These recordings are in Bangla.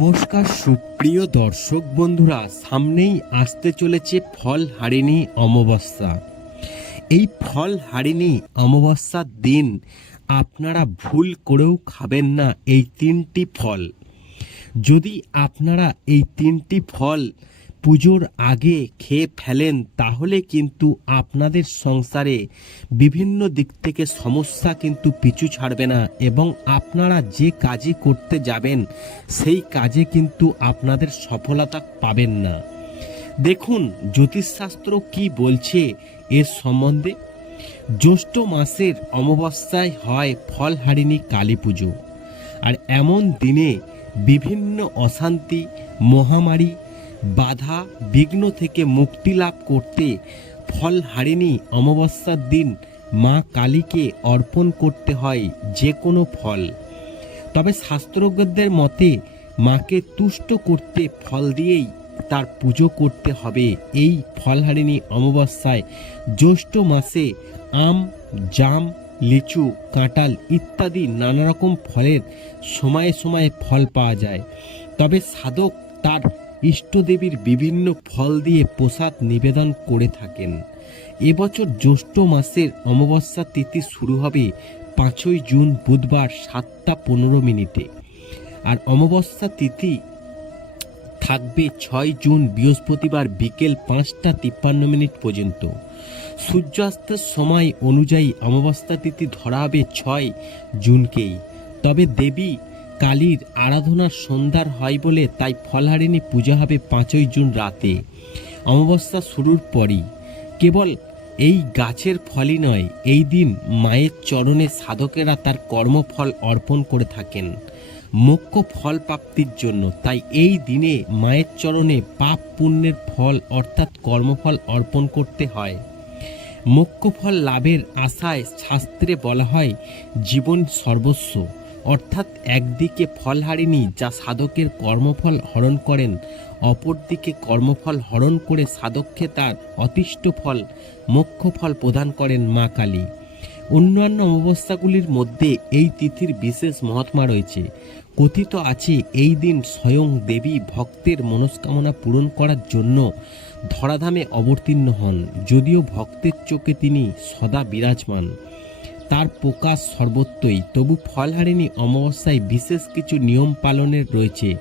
নমস্কার, সুপ্রিয় দর্শক বন্ধুরা, সামনেই আসতে চলেছে ফল হারিণী অমাবস্যা। এই ফল হারিণী অমাবস্যার দিন আপনারা ভুল করেও খাবেন না এই তিনটি ফল। যদি আপনারা এই তিনটি ফল পুজোর আগে খেয়ে ফেলেন, তাহলে কিন্তু আপনাদের সংসারে বিভিন্ন দিক থেকে সমস্যা কিন্তু পিছু ছাড়বে না এবং আপনারা যে কাজই করতে যাবেন, সেই কাজে কিন্তু আপনাদের সফলতা পাবেন না। দেখুন, জ্যোতিষশাস্ত্র কি বলছে এর সম্বন্ধে? জ্যৈষ্ঠ মাসের অমাবস্যায় হয় ফলহারিণী কালী পুজো। আর এমন দিনে বিভিন্ন অশান্তি, মহামারী বাধা বিঘ্ন থেকে মুক্তি লাভ করতে ফল ফলহারিণী অমাবস্যার দিন মা কালীকে অর্পণ করতে হয় যে কোনো ফল। তবে শাস্ত্রজ্ঞদের মতে মাকে তুষ্ট করতে ফল দিয়েই তার পুজো করতে হবে। এই ফলহারিণী অমাবস্যায় জ্যৈষ্ঠ মাসে আম, জাম, লিচু, কাঁঠাল ইত্যাদি নানা রকম ফলের সময়ে সময়ে ফল পাওয়া যায়। তবে সাধক তার ইষ্টদেবীর বিভিন্ন ফল দিয়ে প্রসাদ নিবেদন করে থাকেন। এবছর জ্যৈষ্ঠ মাসের অমাবস্যা তিথি শুরু হবে পাঁচই জুন বুধবার সাতটা পনেরো মিনিটে। আর অমাবস্যা তিথি থাকবে ছয় জুন বৃহস্পতিবার বিকেল পাঁচটা তিপ্পান্ন মিনিট পর্যন্ত। সূর্যাস্তের সময় অনুযায়ী অমাবস্যা তিথি ধরা হবে ছয় জুনকেই। তবে দেবী কালীর আরাধনার সন্ধ্যার হয় বলে তাই ফলহারিণী পূজা হবে পাঁচই জুন রাতে। অমাবস্যা শুরুর পরই। কেবল এই গাছের ফলই নয়, এই দিন মায়ের চরণে সাধকেরা তার কর্মফল অর্পণ করে থাকেন। মোক্ষ ফল প্রাপ্তির জন্য তাই এই দিনে মায়ের চরণে পাপ পুণ্যের ফল অর্থাৎ কর্মফল অর্পণ করতে হয়। মোক্ষ ফল লাভের আশায় শাস্ত্রে বলা হয়, জীবন সর্বস্ব। অর্থাৎ একদিকে ফলহারিণী যা সাধকের কর্মফল হরণ করেন, অপরদিকে কর্মফল হরণ করে সাধককে তার অতিষ্ঠ ফল, মোক্ষ ফল প্রদান করেন মা কালী। অন্যান্য অমাবস্যাগুলির মধ্যে এই তিথির বিশেষ মহাত্মা রয়েছে। কথিত আছে এই দিন স্বয়ং দেবী ভক্তের মনস্কামনা পূরণ করার জন্য ধরাধামে অবতীর্ণ হন, যদিও ভক্তের চোখে তিনি সদা বিরাজমান। তার প্রকাশ সর্বত্রই। তবু ফলহারিণী অমাবস্যায় বিশেষ কিছু নিয়ম পালনের রয়েছে।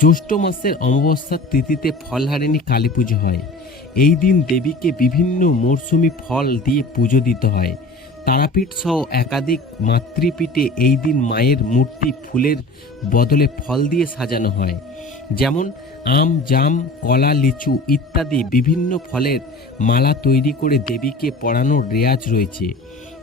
জ্যৈষ্ঠ মাসের অমাবস্যার তিথিতে ফলহারিণী কালী পুজো হয়। এই দিন দেবীকে বিভিন্ন মরশুমি ফল দিয়ে পুজো দিতে হয়। তারাপীঠ সহ একাধিক মাতৃপীঠে এই দিন মায়ের মূর্তি ফুলের বদলে ফল দিয়ে সাজানো হয়। যেমন আম, জাম, কলা, লিচু ইত্যাদি বিভিন্ন ফলের মালা তৈরি করে দেবীকে পড়ানোর রেয়াজ রয়েছে।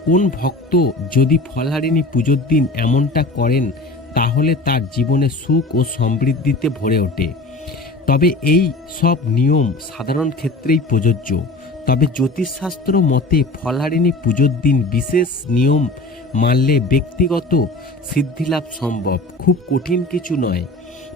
কোন ভক্ত যদি ফলহারিণী পুজোর দিন এমনটা করেন, তাহলে তার জীবনে সুখ ও সমৃদ্ধিতে ভরে ওঠে। তবে এই সব নিয়ম সাধারণ ক্ষেত্রেই প্রযোজ্য। তবে জ্যোতিষশাস্ত্র মতে ফলহারিণী পুজোর দিন বিশেষ নিয়ম মানলে ব্যক্তিগত সিদ্ধিলাভ সম্ভব, খুব কঠিন কিছু নয়।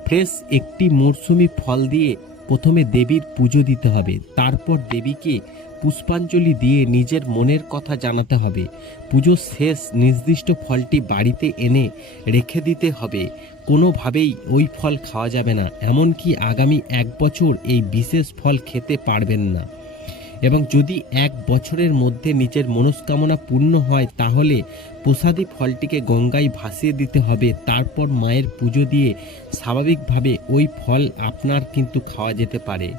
ফ্রেশ একটি মরশুমি ফল দিয়ে প্রথমে দেবীর পুজো দিতে হবে, তারপর দেবীকে পুষ্পাঞ্জলি দিয়ে নিজের মনের কথা জানাতে হবে। পুজো শেষ, নির্দিষ্ট ফলটি বাড়িতে এনে রেখে দিতে হবে। কোনোভাবেই ওই ফল খাওয়া যাবে না, এমনকি আগামী এক বছর এই বিশেষ ফল খেতে পারবেন না। এবং যদি এক বছরের মধ্যে নিজের মনস্কামনা পূর্ণ হয়, তাহলে প্রসাদী ফলটিকে গঙ্গায় ভাসিয়ে দিতে হবে। তারপর মায়ের পুজো দিয়ে স্বাভাবিকভাবে ওই ফল আপনার কিন্তু খাওয়া যেতে পারে।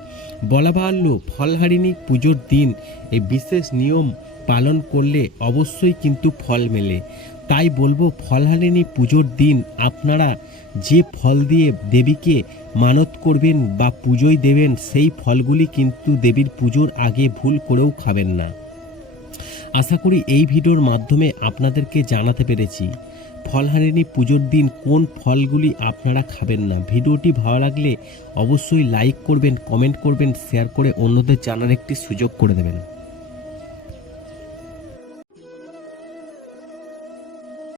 বলা বাহাল্য ফলহারিণী পুজোর দিন, এই বিশেষ নিয়ম পালন করলে অবশ্যই কিন্তু ফল মেলে। তাই বলব, ফলহারিণী পুজোর দিন আপনারা যে ফল দিয়ে দেবীকে মানত করবেন বা পুজোয় দেবেন, সেই ফলগুলি কিন্তু দেবীর পুজোর আগে ভুল করেও খাবেন না। আশা করি এই ভিডিওর মাধ্যমে আপনাদেরকে জানাতে পেরেছি। ফলহারিণী পুজোর দিন কোন ফলগুলি আপনারা খাবেন না? ভিডিওটি ভালো লাগলে অবশ্যই লাইক করবেন, কমেন্ট করবেন, শেয়ার করে অন্যদের জানার একটি সুযোগ করে দেবেন।